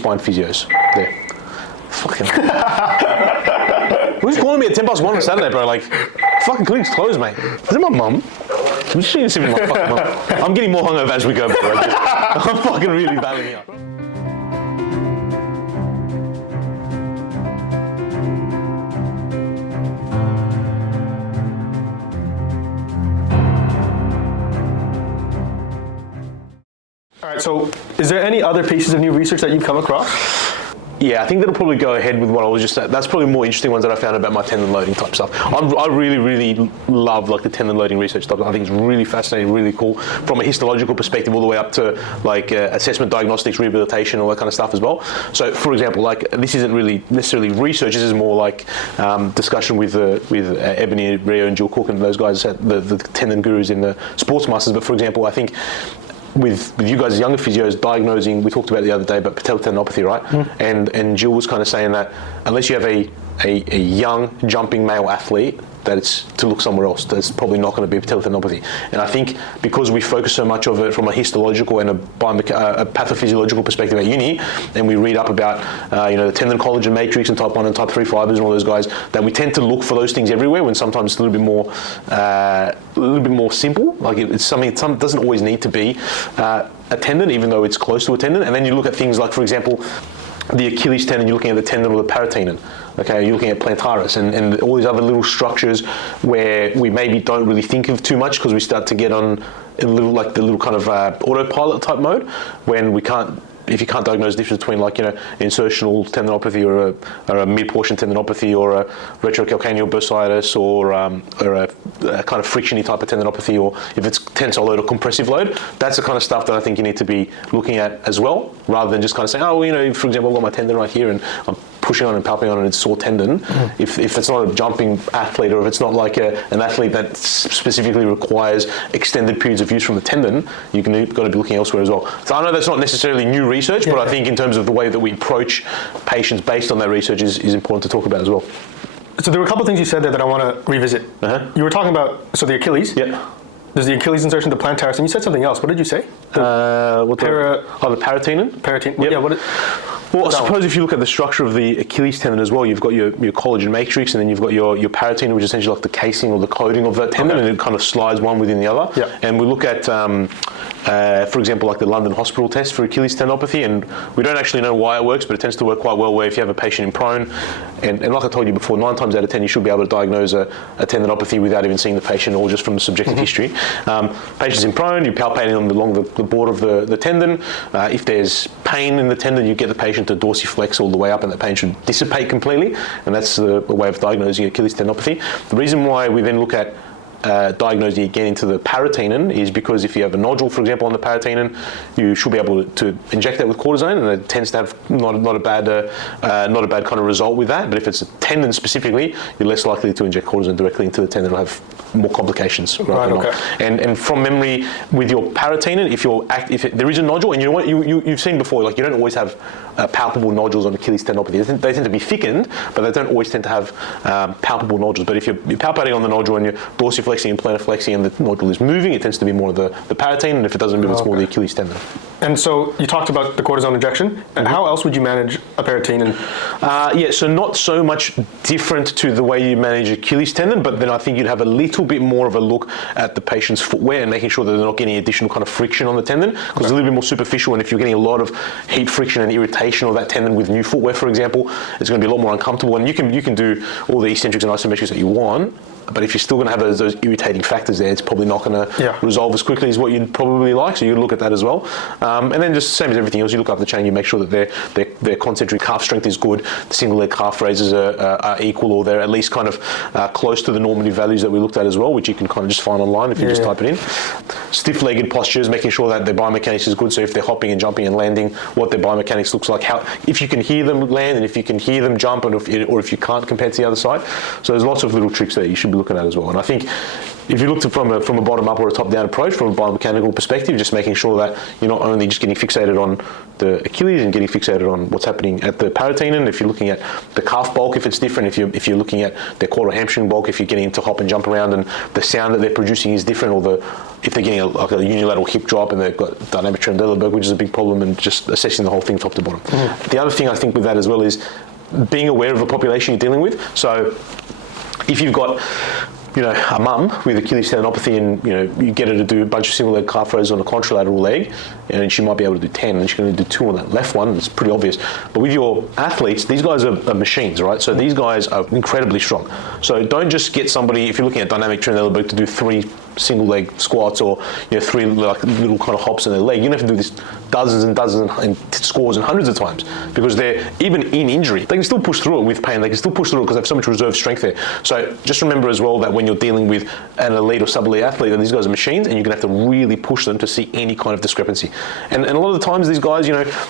spine physios there. Fucking. Who's calling me at 1:10 on Saturday, bro? Like, fucking clinic's closed, mate. Is it my mum? I'm just with my fucking mum. I'm getting more hungover as we go, bro. I'm fucking really battling up. All right, so is there any other pieces of new research that you've come across? Yeah, I think that'll probably go ahead with what I was just saying. That's probably more interesting ones that I found about my tendon loading type stuff. I really love like the tendon loading research stuff. I think it's really fascinating, really cool from a histological perspective all the way up to like assessment, diagnostics, rehabilitation, all that kind of stuff as well. So for example, like this isn't really necessarily research, this is more like discussion with Ebony, Rio and Jill Cook and those guys, the tendon gurus in the sports masters. But for example, I think with you guys as younger physios diagnosing, we talked about it the other day, but patellar tendinopathy, right? And Jill was kind of saying that unless you have a young jumping male athlete, that it's to look somewhere else. That's probably not going to be patellar tendinopathy. And I think because we focus so much of it from a histological and a pathophysiological perspective at uni, and we read up about the tendon collagen matrix and type 1 and type 3 fibers and all those guys, that we tend to look for those things everywhere when sometimes it's a little bit more simple. Like it's something it doesn't always need to be a tendon, even though it's close to a tendon. And then you look at things like, for example, the Achilles tendon, you're looking at the tendon or the paratendon. Okay, you're looking at plantaris and all these other little structures where we maybe don't really think of too much because we start to get on a little like the little kind of autopilot type mode when we can't. If you can't diagnose the difference between insertional tendinopathy or a mid-portion tendinopathy or a retrocalcaneal bursitis or a kind of frictiony type of tendinopathy, or if it's tensile load or compressive load, that's the kind of stuff that I think you need to be looking at as well, rather than just kind of saying, for example, I've got my tendon right here and I'm pushing on and palpating on and it's sore tendon. If it's not a jumping athlete, or if it's not like an athlete that specifically requires extended periods of use from the tendon, you've got to be looking elsewhere as well. So I know that's not necessarily new research, but I think in terms of the way that we approach patients based on that research is important to talk about as well. So there were a couple of things you said there that I want to revisit. You were talking about, so the Achilles. Yeah. There's the Achilles insertion, the plantaris, and you said something else. What did you say? The paratendon? Paratendon. Yep. Yeah. Well, I suppose if you look at the structure of the Achilles tendon as well, you've got your collagen matrix, and then you've got your paratendon, which is essentially like the casing or the coating of that tendon, and it kind of slides one within the other. Yeah. And we look at, for example, like the London Hospital test for Achilles tendinopathy, and we don't actually know why it works, but it tends to work quite well where if you have a patient in prone, and like I told you before, 9 times out of 10 you should be able to diagnose a tendinopathy without even seeing the patient or just from the subjective history. Patients in prone, you're palpating along the border of the tendon. If there's pain in the tendon, you get the patient to dorsiflex all the way up, and that pain should dissipate completely, and that's the way of diagnosing Achilles tendinopathy. The reason why we then look at diagnosing again into the paratendon is because if you have a nodule, for example, on the paratendon, you should be able to inject that with cortisone, and it tends to have not a bad kind of result with that. But if it's a tendon specifically, you're less likely to inject cortisone directly into the tendon and have more complications. Right. Okay. And from memory, with your paratendon, if there is a nodule, and you've seen before, like you don't always have palpable nodules on Achilles tendinopathy. They tend to be thickened, but they don't always tend to have palpable nodules. But if you're palpating on the nodule and you're dorsiflexing and plantarflexing and the nodule is moving, it tends to be more of the paratendon, and if it doesn't move, it's more the Achilles tendon. And so you talked about the cortisone injection. And how else would you manage a paratendon? So not so much different to the way you manage Achilles tendon, but then I think you'd have a little bit more of a look at the patient's footwear and making sure that they're not getting additional kind of friction on the tendon, because it's a little bit more superficial, and if you're getting a lot of heat friction and irritation of that tendon with new footwear, for example, it's going to be a lot more uncomfortable. And you can do all the eccentrics and isometrics that you want, but if you're still going to have those irritating factors there, it's probably not going to resolve as quickly as what you'd probably like. So you look at that as well, and then just same as everything else, you look up the chain, you make sure that their concentric calf strength is good, the single leg calf raises are equal, or they're at least kind of close to the normative values that we looked at as well, which you can kind of just find online if you just type it in. Stiff-legged postures, making sure that their biomechanics is good. So if they're hopping and jumping and landing, what their biomechanics looks like, if you can hear them land and if you can hear them jump, or if you can't compared to the other side. So there's lots of little tricks there you should be looking at as well. And I think if you look from a bottom up or a top down approach, from a biomechanical perspective, just making sure that you're not only just getting fixated on the Achilles and getting fixated on what's happening at the paratendon. If you're looking at the calf bulk, if it's different, if you're looking at their quad or hamstring bulk, if you're getting to hop and jump around and the sound that they're producing is different, or if they're getting like a unilateral hip drop and they've got dynamic Trendelenburg, which is a big problem, and just assessing the whole thing top to bottom. The other thing I think with that as well is being aware of the population you're dealing with. So if you've got a mum with Achilles tendinopathy, and you get her to do a bunch of single leg calf raises on a contralateral leg, and she might be able to do 10, and she's going to do 2 on that left one. It's pretty obvious. But with your athletes, these guys are machines, right? So these guys are incredibly strong. So don't just get somebody, if you're looking at dynamic Trendelenburg, to do 3 single leg squats or 3 like little kind of hops in their leg. You're going to have to do this dozens and dozens and scores and hundreds of times, because they're, even in injury, they can still push through it with pain. They can still push through it because they have so much reserve strength there. So just remember as well that when you're dealing with an elite or sub-elite athlete, that these guys are machines, and you're going to have to really push them to see any kind of discrepancy. And a lot of the times these guys,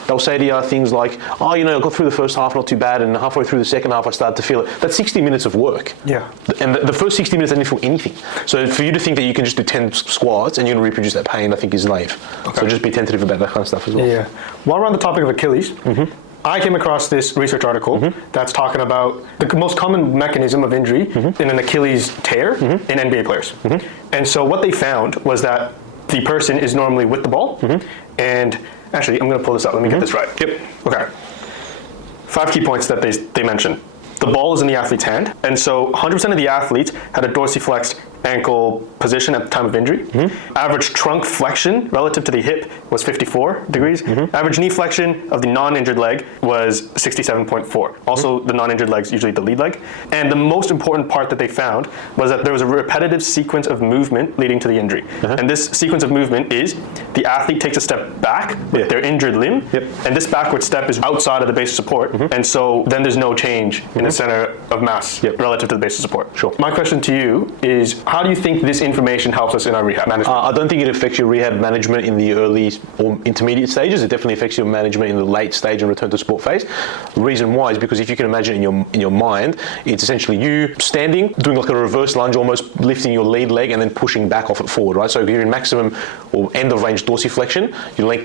they'll say to you things like, I got through the first half not too bad, and halfway through the second half I started to feel it. That's 60 minutes of work. Yeah. And the first 60 minutes they didn't feel anything. So for you to think that you can just do 10 squats and you're going to reproduce that pain, I think is naive. Okay. So just be tentative about that kind of stuff as well. Yeah. While we're on the topic of Achilles, I came across this research article that's talking about the most common mechanism of injury in an Achilles tear in NBA players. And so what they found was that the person is normally with the ball, and actually, I'm going to pull this up. Let me get this right. Yep. Okay. 5 key points that they mentioned. The ball is in the athlete's hand, and so 100% of the athletes had a dorsiflexed ankle position at the time of injury. Average trunk flexion relative to the hip was 54 degrees. Average knee flexion of the non-injured leg was 67.4. Also, the non-injured leg is usually the lead leg. And the most important part that they found was that there was a repetitive sequence of movement leading to the injury. And this sequence of movement is the athlete takes a step back with their injured limb, and this backward step is outside of the base of support, and so then there's no change in the center of mass relative to the base of support. Sure. My question to you is, how do you think this information helps us in our rehab management? I don't think it affects your rehab management in the early or intermediate stages. It definitely affects your management in the late stage and return to sport phase. The reason why is because if you can imagine in your mind, it's essentially you standing, doing like a reverse lunge, almost lifting your lead leg and then pushing back off it forward, right? So if you're in maximum or end of range dorsiflexion,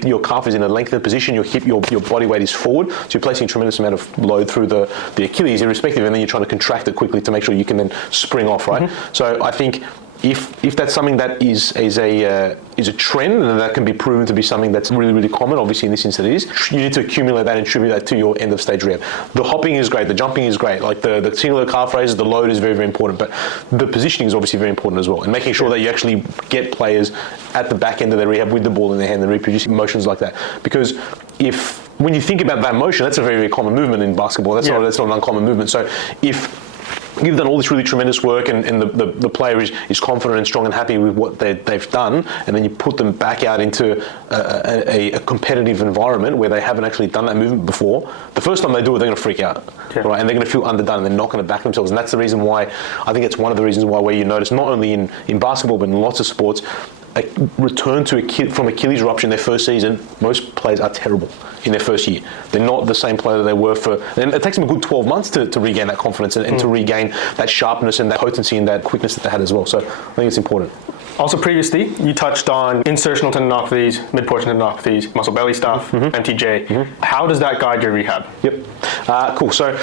your calf is in a lengthened position, your hip, your body weight is forward, so you're placing a tremendous amount of load through the Achilles irrespective, and then you're trying to contract it quickly to make sure you can then spring off, right? So I think if that's something that is a trend, and that can be proven to be something that's really, really common, obviously in this instance it is, you need to accumulate that and attribute that to your end of stage rehab. The hopping is great, the jumping is great, like the singular calf raises, the load is very, very important, but the positioning is obviously very important as well, and making sure that you actually get players at the back end of their rehab with the ball in their hand and reproducing motions like that. Because when you think about that motion, that's a very, very common movement in basketball. That's not an uncommon movement. So if you've done all this really tremendous work and the player is confident and strong and happy with what they've done, and then you put them back out into a competitive environment where they haven't actually done that movement before, the first time they do it, they're going to freak out, right? And they're going to feel underdone, and they're not going to back themselves. And that's the reason why, I think it's one of the reasons why, where you notice not only in basketball but in lots of sports, a return from Achilles rupture in their first season, most players are terrible in their first year. They're not the same player that they were and it takes them a good 12 months to regain that confidence and to regain that sharpness and that potency and that quickness that they had as well. So I think it's important. Also previously, you touched on insertional tendinopathies, mid-portion tendinopathies, muscle belly stuff, MTJ. How does that guide your rehab? Yep. Cool. So,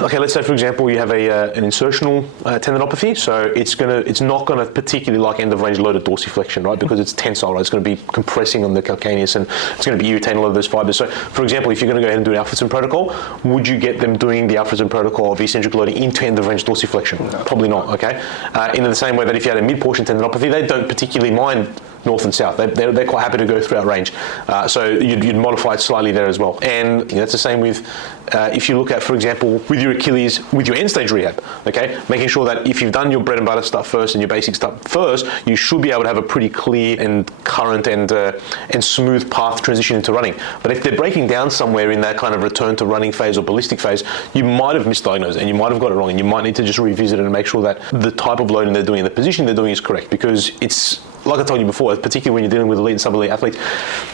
okay, let's say for example you have an insertional tendinopathy. So it's not gonna particularly like end of range loaded dorsiflexion, right? Because it's tensile, right? It's going to be compressing on the calcaneus, and it's going to be irritating a lot of those fibers. So, for example, if you're going to go ahead and do an Alfredson protocol, would you get them doing the Alfredson protocol of eccentric loading into end of range dorsiflexion? No. Probably not. Okay. In the same way that if you had a mid-portion tendinopathy, they don't particularly mind north and south. They're quite happy to go throughout range. So you'd modify it slightly there as well. And that's the same with if you look at, for example, with your Achilles, with your end stage rehab, okay? Making sure that if you've done your bread and butter stuff first and your basic stuff first, you should be able to have a pretty clear and current and smooth path transition into running. But if they're breaking down somewhere in that kind of return to running phase or ballistic phase, you might have misdiagnosed and you might have got it wrong, and you might need to just revisit it and make sure that the type of loading they're doing and the position they're doing is correct, because it's like I told you before, particularly when you're dealing with elite and sub-elite athletes,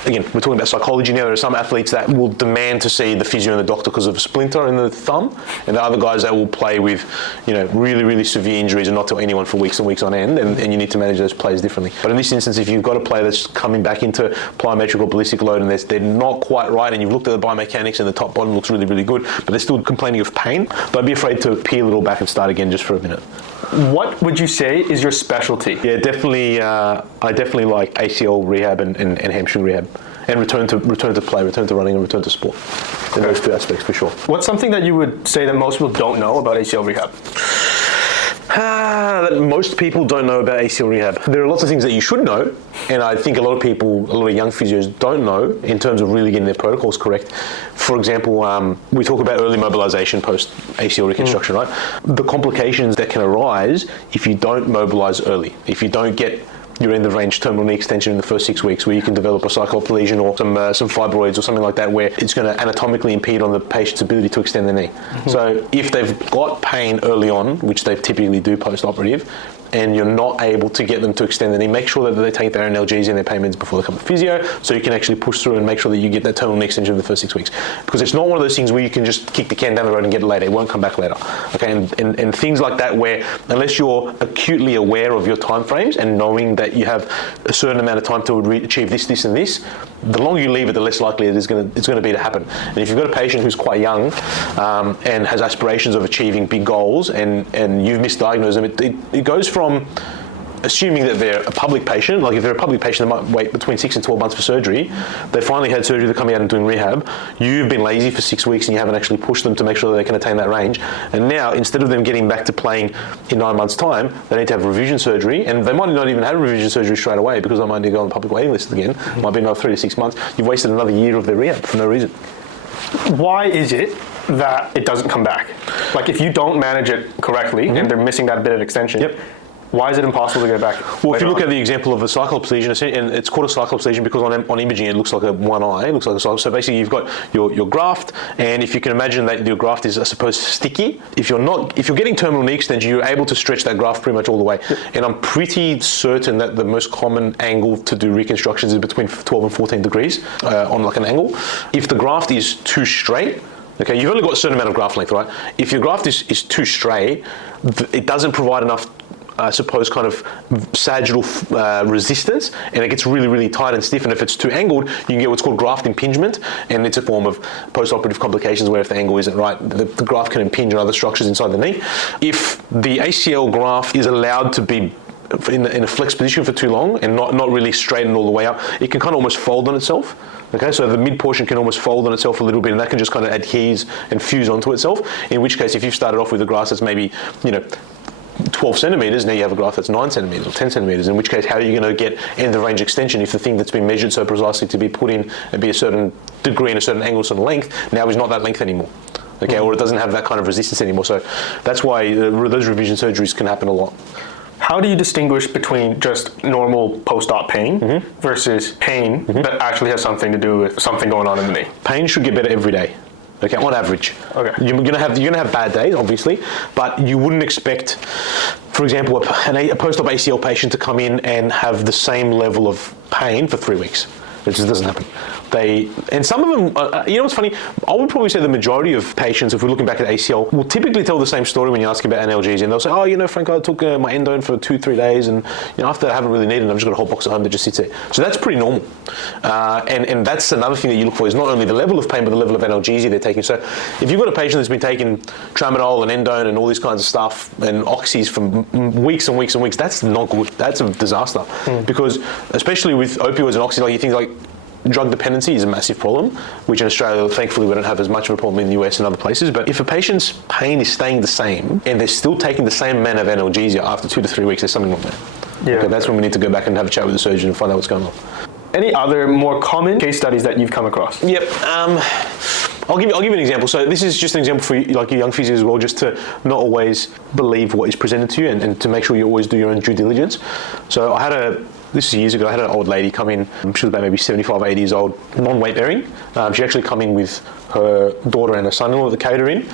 again, we're talking about psychology now. There are some athletes that will demand to see the physio and the doctor because of a splinter in the thumb, and there are other guys that will play with, really, really severe injuries and not tell anyone for weeks and weeks on end, and you need to manage those players differently. But in this instance, if you've got a player that's coming back into plyometric or ballistic load and they're not quite right, and you've looked at the biomechanics and the top bottom looks really, really good, but they're still complaining of pain, don't be afraid to peel it all back and start again just for a minute. What would you say is your specialty? Yeah, definitely. I definitely like ACL rehab and hamstring rehab, and return to play, return to running, and return to sport. In those two aspects, for sure. What's something that you would say that most people don't know about ACL rehab? That most people don't know about ACL rehab. There are lots of things that you should know, and I think a lot of young physios don't know in terms of really getting their protocols correct. For example, we talk about early mobilization post ACL reconstruction, right? The complications that can arise if you don't mobilize early, if you don't get your end of range terminal knee extension in the first 6 weeks, where you can develop a cyclopean lesion or some fibroids or something like that, where it's going to anatomically impede on the patient's ability to extend the knee. So if they've got pain early on, which they typically do post-operative, and you're not able to get them to extend the knee, make sure that they take their analgesia and their pain meds before they come to physio, so you can actually push through and make sure that you get that terminal knee extension in the first 6 weeks. Because it's not one of those things where you can just kick the can down the road and get it later. It won't come back later. Okay, and things like that, where unless you're acutely aware of your timeframes and knowing that you have a certain amount of time to achieve this, this, and this, the longer you leave it, the less likely it's going to be to happen. And if you've got a patient who's quite young and has aspirations of achieving big goals, and you've misdiagnosed them, it goes from assuming that they're a public patient, like if they're a public patient, they might wait between 6 and 12 months for surgery. They finally had surgery, they're coming out and doing rehab. You've been lazy for 6 weeks and you haven't actually pushed them to make sure that they can attain that range. And now, instead of them getting back to playing in 9 months' time, they need to have revision surgery, and they might not even have revision surgery straight away because they might need to go on the public waiting list again. Might be another 3 to 6 months. You've wasted another year of their rehab for no reason. Why is it that it doesn't come back? Like, if you don't manage it correctly and they're missing that bit of extension, why is it impossible to get it back? Well, if you look at the example of a cyclops lesion, and it's called a cyclops lesion because on imaging it looks like one eye, it looks like a cyclops. So basically you've got your graft, and if you can imagine that your graft is, I suppose, sticky, if you're getting terminal knee extension, you're able to stretch that graft pretty much all the way. And I'm pretty certain that the most common angle to do reconstructions is between 12 and 14 degrees on like an angle. If the graft is too straight, okay, you've only got a certain amount of graft length, right? If your graft is too straight, it doesn't provide enough, I suppose, kind of sagittal resistance, and it gets really, really tight and stiff. And if it's too angled, you can get what's called graft impingement, and it's a form of post-operative complications where if the angle isn't right, the graft can impinge on other structures inside the knee. If the ACL graft is allowed to be in a flex position for too long and not really straightened all the way up, it can kind of almost fold on itself. Okay, so the mid portion can almost fold on itself a little bit, and that can just kind of adheres and fuse onto itself. In which case, if you've started off with a graft that's maybe 12 centimeters, now you have a graft that's 9 centimeters or 10 centimeters, in which case, how are you going to get end of range extension if the thing that's been measured so precisely to be put in and be a certain degree and a certain angle, certain length, now is not that length anymore? Okay, or it doesn't have that kind of resistance anymore. So that's why those revision surgeries can happen a lot. How do you distinguish between just normal post-op pain versus pain that actually has something to do with something going on in the knee? Pain should get better every day. Okay, on average. Okay. You're gonna have bad days, obviously, but you wouldn't expect, for example, a post-op ACL patient to come in and have the same level of pain for 3 weeks. It just doesn't happen. And some of them, you know what's funny? I would probably say the majority of patients, if we're looking back at ACL, will typically tell the same story when you ask about analgesia. And they'll say, Franco, I took my endone for 2-3 days, and after that I haven't really needed it, I've just got a whole box at home that just sits there. So that's pretty normal. And that's another thing that you look for, is not only the level of pain, but the level of analgesia they're taking. So if you've got a patient that's been taking tramadol and endone and all these kinds of stuff and oxys for weeks and weeks and weeks, that's not good. That's a disaster. Because especially with opioids and oxys, like you think like drug dependency is a massive problem, which in Australia, thankfully, we don't have as much of a problem in the US and other places. But if a patient's pain is staying the same and they're still taking the same amount of analgesia after 2 to 3 weeks, there's something wrong there. Yeah. Okay, that's when we need to go back and have a chat with the surgeon and find out what's going on. Any other more common case studies that you've come across? Yep. I'll give you an example. So this is just an example for your young physios as well, just to not always believe what is presented to you, and to make sure you always do your own due diligence. So this is years ago, I had an old lady come in. She was about maybe 75, 80 years old, non-weight bearing. She actually come in with her daughter and her son-in-law that carried her in.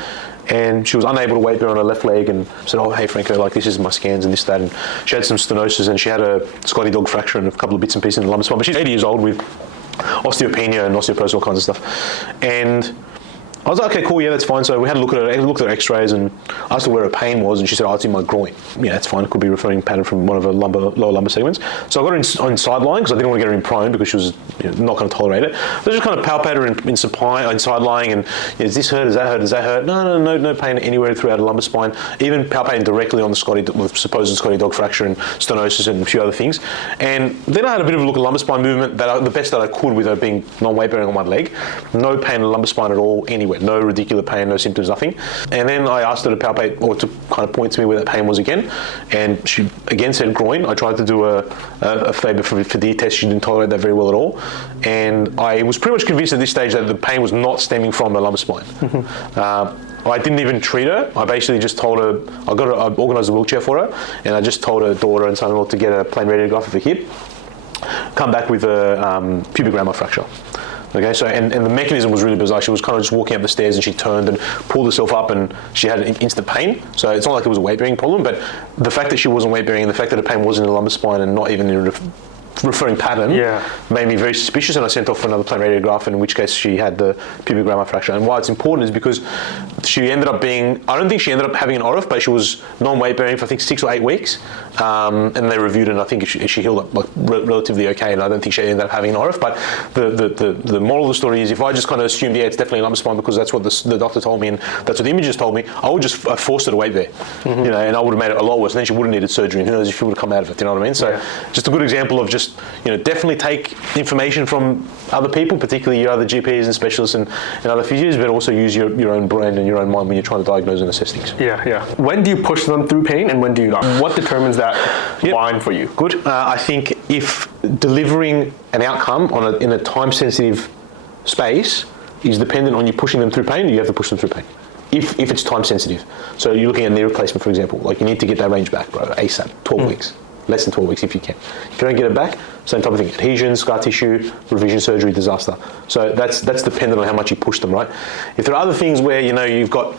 and she was unable to weight bear on her left leg, and said, "Oh, hey Franco, like this is my scans and this, that," and she had some stenosis, and she had a Scotty dog fracture and a couple of bits and pieces in the lumbar spine. But she's 80 years old with osteopenia and osteoporosis, all kinds of stuff, and I was like, okay, cool, yeah, that's fine. So we had a look at her x-rays and asked her where her pain was, and she said, oh, it's in my groin. Yeah, that's fine. It could be referring pattern from one of her lower lumbar segments. So I got her on sideline because I didn't want to get her in prone because she was not going to tolerate it. So I just kind of palpate her in side lying, and is this hurt? Does that hurt? Does that hurt? No pain anywhere throughout her lumbar spine. Even palpating directly on the supposed Scotty dog fracture and stenosis and a few other things. And then I had a bit of a look at lumbar spine movement, the best that I could with her being non-weight bearing on one leg. No pain in the lumbar spine at all anywhere. No radicular pain, no symptoms, nothing. And then I asked her to palpate or to kind of point to me where that pain was again. And she again said groin. I tried to do a Faber-Fadder test. She didn't tolerate that very well at all. And I was pretty much convinced at this stage that the pain was not stemming from her lumbar spine. I didn't even treat her. I basically just told her, I organised a wheelchair for her, and I just told her daughter and son-in-law to get a plain radiograph of her hip, come back with a pubic rammer fracture. Okay, so and the mechanism was really bizarre. She was kind of just walking up the stairs and she turned and pulled herself up and she had instant pain. So it's not like it was a weight bearing problem, but the fact that she wasn't weight bearing and the fact that her pain wasn't in the lumbar spine and not even in a referring pattern made me very suspicious, and I sent off for another plain radiograph, in which case she had the pubic rammer fracture. And why it's important is because she ended up being, I don't think she ended up having an ORIF, but she was non-weight bearing for I think 6 or 8 weeks, and they reviewed it, and I think she healed up like relatively okay, and I don't think she ended up having an ORIF. But the moral of the story is, if I just kind of assumed, yeah, it's definitely lumbar spine because that's what the doctor told me and that's what the images told me, I would just forced her to weight bear, and I would have made it a lot worse, and then she would have needed surgery, and who knows if she would have come out of it, you know what I mean? So just a good example of just, definitely take information from other people, particularly your other GPs and specialists and other physios, but also use your own brain and your own mind when you're trying to diagnose and assess things. Yeah. When do you push them through pain and when do you not? What determines that line for you? Good. I think if delivering an outcome in a time-sensitive space is dependent on you pushing them through pain, you have to push them through pain. If it's time-sensitive. So you're looking at knee replacement, for example. Like, you need to get that range back, bro, ASAP, 12 weeks. Less than 12 weeks if you can. If you don't get it back, same type of thing. Adhesion, scar tissue, revision surgery, disaster. So that's dependent on how much you push them, right? If there are other things where, you've got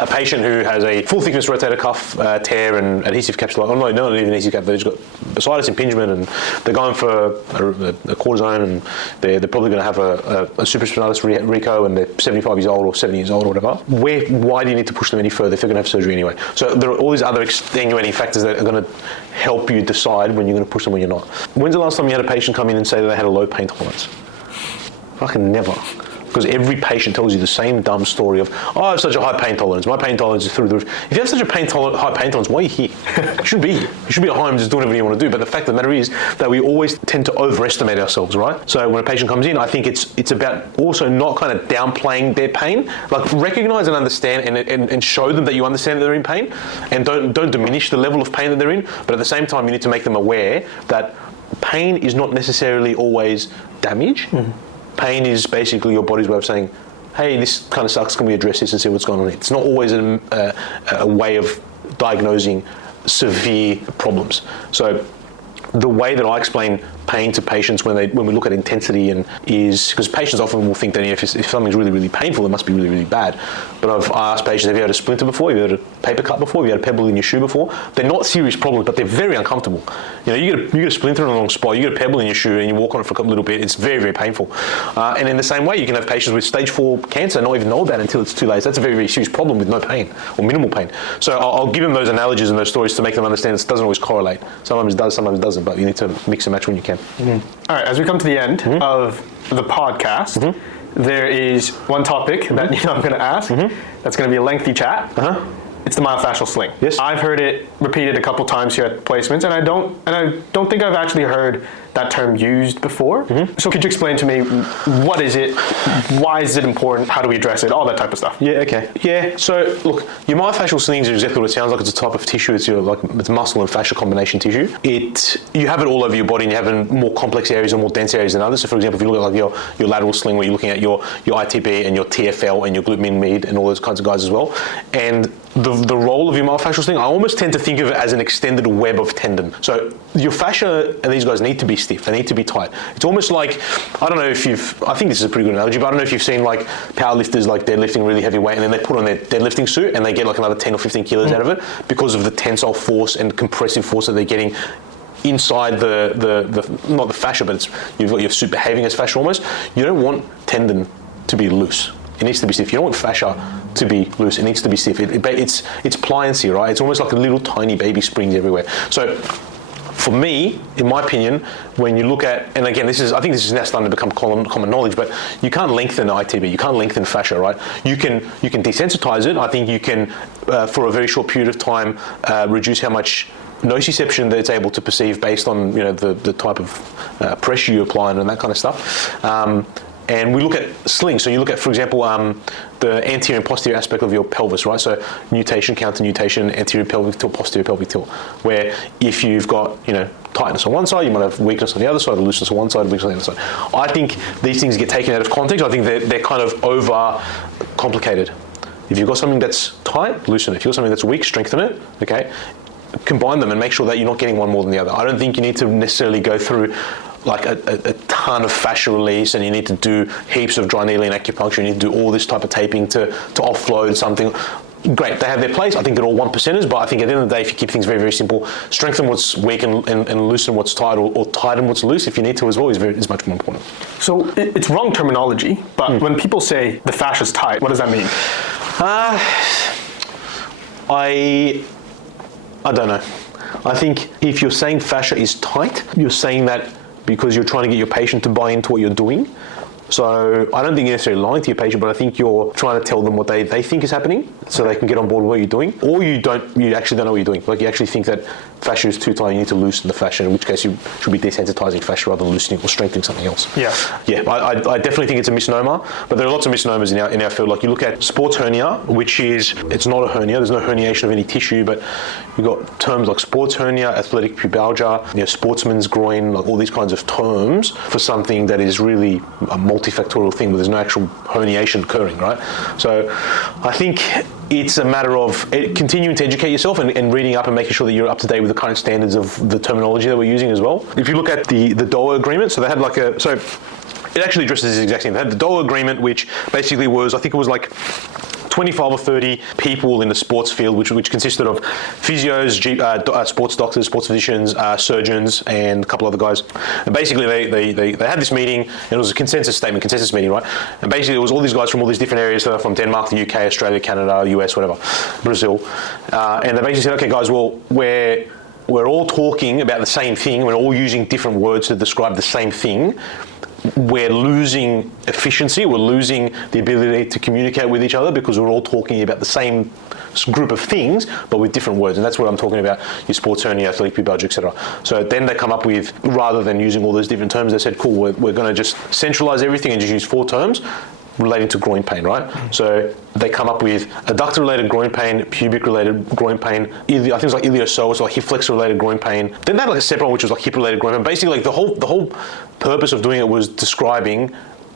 a patient who has a full thickness rotator cuff tear and adhesive capsular, not even adhesive cap, they've got bursitis impingement and they're going for a cortisone and they're probably going to have a supraspinatus reco and they're 75 years old or 70 years old or whatever. Why do you need to push them any further if they're going to have surgery anyway? So there are all these other extenuating factors that are going to help you decide when you're going to push them or you're not. When's the last time you had a patient come in and say that they had a low pain tolerance? Fucking never. Because every patient tells you the same dumb story of, I have such a high pain tolerance. My pain tolerance is through the roof. If you have such a high pain tolerance, why are you here? You shouldn't be here. You should be at home just doing whatever you want to do. But the fact of the matter is that we always tend to overestimate ourselves, right? So when a patient comes in, I think it's about also not kind of downplaying their pain. Like, recognize and understand and show them that you understand that they're in pain, and don't diminish the level of pain that they're in. But at the same time, you need to make them aware that pain is not necessarily always damage. Pain is basically your body's way of saying, hey, this kind of sucks, can we address this and see what's going on? It's not always a way of diagnosing severe problems. So the way that I explain pain to patients when we look at intensity is because patients often will think that if something's really, really painful, it must be really, really bad. But I've asked patients, have you had a splinter before? Have you had a paper cut before? Have you had a pebble in your shoe before? They're not serious problems, but they're very uncomfortable. You get a splinter in the wrong spot, you get a pebble in your shoe, and you walk on it for a little bit. It's very, very painful. And in the same way, you can have patients with stage 4 cancer and not even know about it until it's too late. So that's a very, very serious problem with no pain or minimal pain. So I'll give them those analogies and those stories to make them understand it doesn't always correlate. Sometimes it does, sometimes it doesn't, but you need to mix and match when you can. All right, as we come to the end of the podcast, there is one topic that I'm going to ask. That's going to be a lengthy chat. It's the myofascial sling. Yes. I've heard it repeated a couple times here at placements, and I don't think I've actually heard that term used before. So could you explain to me, what is it? Why is it important? How do we address it? All that type of stuff. Yeah, okay. Yeah, so look, your myofascial slings are exactly what it sounds like. It's a type of tissue. It's muscle and fascia combination tissue. You have it all over your body, and you have it in more complex areas or more dense areas than others. So for example, if you look at like your lateral sling, where you're looking at your ITB and your TFL and your glute min med and all those kinds of guys as well. And the role of your myofascial sling, I almost tend to think of it as an extended web of tendon. So your fascia and these guys need to be stiff. They need to be tight. It's almost like, I don't know if I think this is a pretty good analogy, but I don't know if you've seen like powerlifters like deadlifting really heavy weight and then they put on their deadlifting suit and they get like another 10 or 15 kilos out of it because of the tensile force and compressive force that they're getting inside the not the fascia, but you've got your suit behaving as fascia almost. You don't want tendon to be loose. It needs to be stiff. You don't want fascia to be loose. It needs to be stiff. It's pliancy, right? It's almost like a little tiny baby springs everywhere. So for me, in my opinion, when you look at, and again, I think this is now starting to become common knowledge, but you can't lengthen ITB, you can't lengthen fascia, right? You can desensitize it. I think you can, for a very short period of time, reduce how much nociception that it's able to perceive based on the type of pressure you apply and that kind of stuff. And we look at slings. So you look at, for example, the anterior and posterior aspect of your pelvis, right? So nutation, counter nutation, anterior pelvic tilt, posterior pelvic tilt. Where if you've got tightness on one side, you might have weakness on the other side, or looseness on one side, weakness on the other side. I think these things get taken out of context. I think they're kind of over complicated. If you've got something that's tight, loosen it. If you've got something that's weak, strengthen it. Okay. Combine them and make sure that you're not getting one more than the other. I don't think you need to necessarily go through like a ton of fascia release and you need to do heaps of dry needling acupuncture. You need to do all this type of taping to offload something. Great, they have their place. I think they're all one percenters, but I think at the end of the day, if you keep things very, very simple, strengthen what's weak and loosen what's tight, or tighten what's loose if you need to as well, is much more important. So it's wrong terminology, but when people say the fascia's tight, what does that mean? I don't know. I think if you're saying fascia is tight, you're saying that because you're trying to get your patient to buy into what you're doing. So I don't think you're necessarily lying to your patient, but I think you're trying to tell them what they think is happening so they can get on board with what you're doing. Or you actually don't know what you're doing. Like you actually think that fascia is too tight, you need to loosen the fascia, in which case you should be desensitizing fascia rather than loosening or strengthening something else. Yeah. Yeah, I definitely think it's a misnomer, but there are lots of misnomers in our field. Like you look at sports hernia, which is, it's not a hernia, there's no herniation of any tissue, but you've got terms like sports hernia, athletic pubalgia, sportsman's groin, like all these kinds of terms for something that is really a multifactorial thing where there's no actual herniation occurring, right? So I think it's a matter of continuing to educate yourself and reading up and making sure that you're up to date with the current standards of the terminology that we're using as well. If you look at the DOA agreement, so they had it actually addresses this exact thing. They had the DOA agreement, which basically was, I think it was like 25 or 30 people in the sports field, which consisted of physios, sports doctors, sports physicians, surgeons, and a couple other guys. And basically, they had this meeting, and it was a consensus meeting, right? And basically, it was all these guys from all these different areas, so from Denmark, the UK, Australia, Canada, US, whatever, Brazil. And they basically said, okay, guys, well, we're all talking about the same thing. We're all using different words to describe the same thing. We're losing efficiency, we're losing the ability to communicate with each other because we're all talking about the same group of things, but with different words. And that's what I'm talking about, your sports hernia, athletic pubalgia, etc. So then they come up with, rather than using all those different terms, they said, cool, we're going to just centralize everything and just use 4 terms relating to groin pain, right? So they come up with adductor-related groin pain, pubic-related groin pain, I think it was like iliopsoas, like hip flexor-related groin pain. Then they had like a separate one, which was like hip-related groin pain. Basically, like the whole purpose of doing it was describing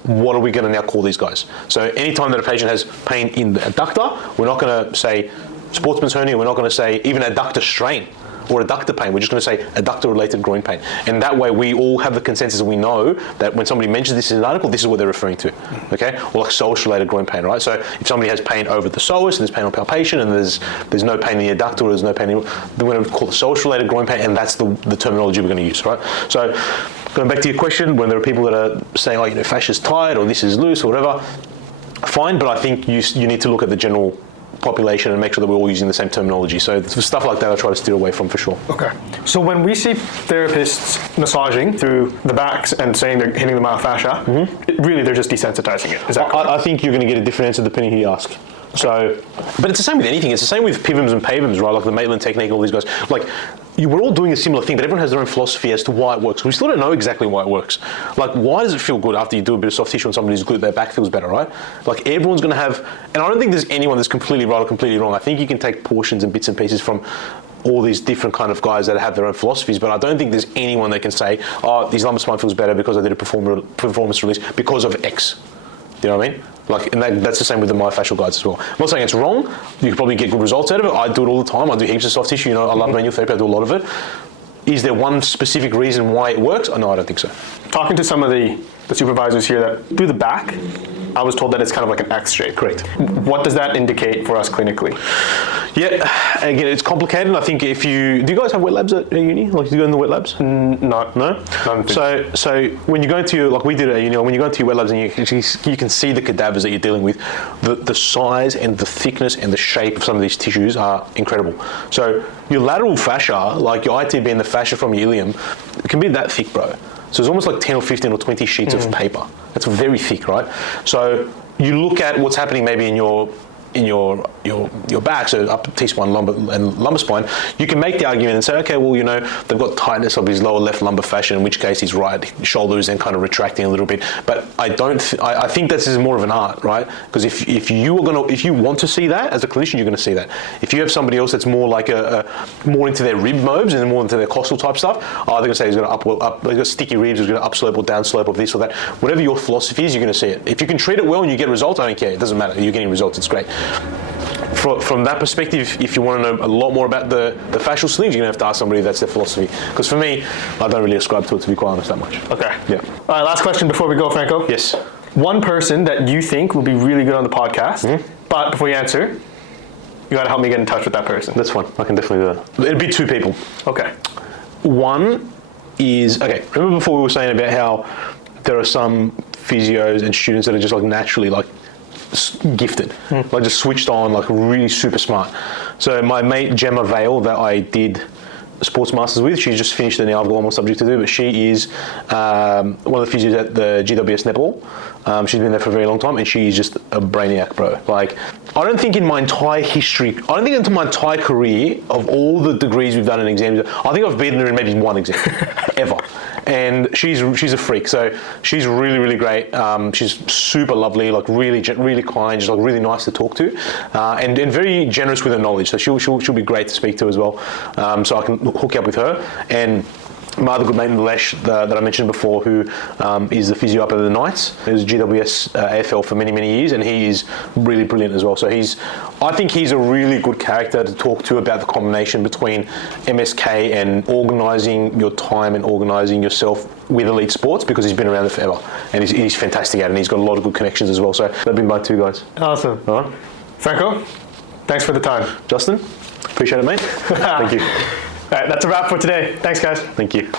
what are we going to now call these guys. So anytime that a patient has pain in the adductor, we're not going to say sportsman's hernia, we're not going to say even adductor strain or adductor pain, we're just going to say adductor-related groin pain. And that way we all have the consensus and we know that when somebody mentions this in an article, this is what they're referring to, okay? Or like psoas-related groin pain, right? So if somebody has pain over the psoas, there's pain on palpation, and there's no pain in the adductor, or there's no pain in, then we're going to call it psoas-related groin pain, and that's the terminology we're going to use, right? So going back to your question, when there are people that are saying, like, fascia's tight, or this is loose, or whatever, fine, but I think you need to look at the general population and make sure that we're all using the same terminology. So stuff like that I try to steer away from for sure. Okay. So when we see therapists massaging through the backs and saying they're hitting the myofascia, really they're just desensitizing it. Is that correct? I think you're going to get a different answer depending who you ask. So, but it's the same with anything. It's the same with PIVMs and PAVMs, right? Like the Maitland technique, all these guys. Like, we're all doing a similar thing, but everyone has their own philosophy as to why it works. We still don't know exactly why it works. Like, why does it feel good after you do a bit of soft tissue on somebody's glute, their back feels better, right? Like, everyone's going to have, and I don't think there's anyone that's completely right or completely wrong. I think you can take portions and bits and pieces from all these different kind of guys that have their own philosophies, but I don't think there's anyone that can say, oh, this lumbar spine feels better because I did a performance release because of X. You know what I mean? Like, and that's the same with the myofascial guides as well. I'm not saying it's wrong. You can probably get good results out of it. I do it all the time. I do heaps of soft tissue. I love manual therapy. I do a lot of it. is there one specific reason why it works? No, I don't think so. Talking to some of the supervisors here that do the back, I was told that it's kind of like an X shape. Correct. What does that indicate for us clinically? Yeah, again, it's complicated. I think do you guys have wet labs at uni? Like, do you go in the wet labs? Not. No? So when you go into like we did at uni, when you go into your wet labs and you can see the cadavers that you're dealing with, the size and the thickness and the shape of some of these tissues are incredible. So your lateral fascia, like your ITB and the fascia from your ilium, it can be that thick, bro. So it's almost like 10 or 15 or 20 sheets of paper. That's very thick, right? So you look at what's happening maybe in your back, so up T-spine, lumbar spine, you can make the argument and say, okay, well, they've got tightness of his lower left lumbar fascia, in which case his right shoulder is then kind of retracting a little bit. But I think this is more of an art, right? Because if you want to see that as a clinician, you're going to see that. If you have somebody else that's more like more into their rib mobs and more into their costal type stuff, they're going to say he's got sticky ribs, he's going to upslope or downslope of this or that. Whatever your philosophy is, you're going to see it. If you can treat it well and you get results, I don't care. It doesn't matter. You're getting results. It's great. From that perspective, if you want to know a lot more about the fascial slings, you're going to have to ask somebody that's their philosophy. Because for me, I don't really ascribe to it, to be quite honest, that much. Okay. Yeah. All right, last question before we go, Franco. Yes. One person that you think will be really good on the podcast, but before you answer, you got to help me get in touch with that person. That's fine. I can definitely do that. It'd be two people. Okay. One is, remember before we were saying about how there are some physios and students that are just like naturally like gifted, like just switched on, like really super smart. So my mate Gemma Vale, that I did sports masters with, she's just finished it now. I've got one more subject to do, but she is one of the physios at the GWS Nepal. She's been there for a very long time, and she's just a brainiac, bro. Like, I don't think in my entire career of all the degrees we've done in exams, I think I've beaten her in maybe one exam, ever. And she's a freak, so she's really, really great. She's super lovely, like really kind, just like really nice to talk to, and very generous with her knowledge. So she'll be great to speak to as well. So I can hook you up with her. And my other good mate Nilesh that I mentioned before, who is the physio up at the Knights. He was GWS AFL for many, many years, and he is really brilliant as well. So I think he's a really good character to talk to about the combination between MSK and organising your time and organising yourself with elite sports, because he's been around it forever, and he's fantastic at it, and he's got a lot of good connections as well. So that'd be my two guys. Awesome. All right. Franco, thanks for the time. Justin, appreciate it, mate. Thank you. All right, that's a wrap for today. Thanks, guys. Thank you.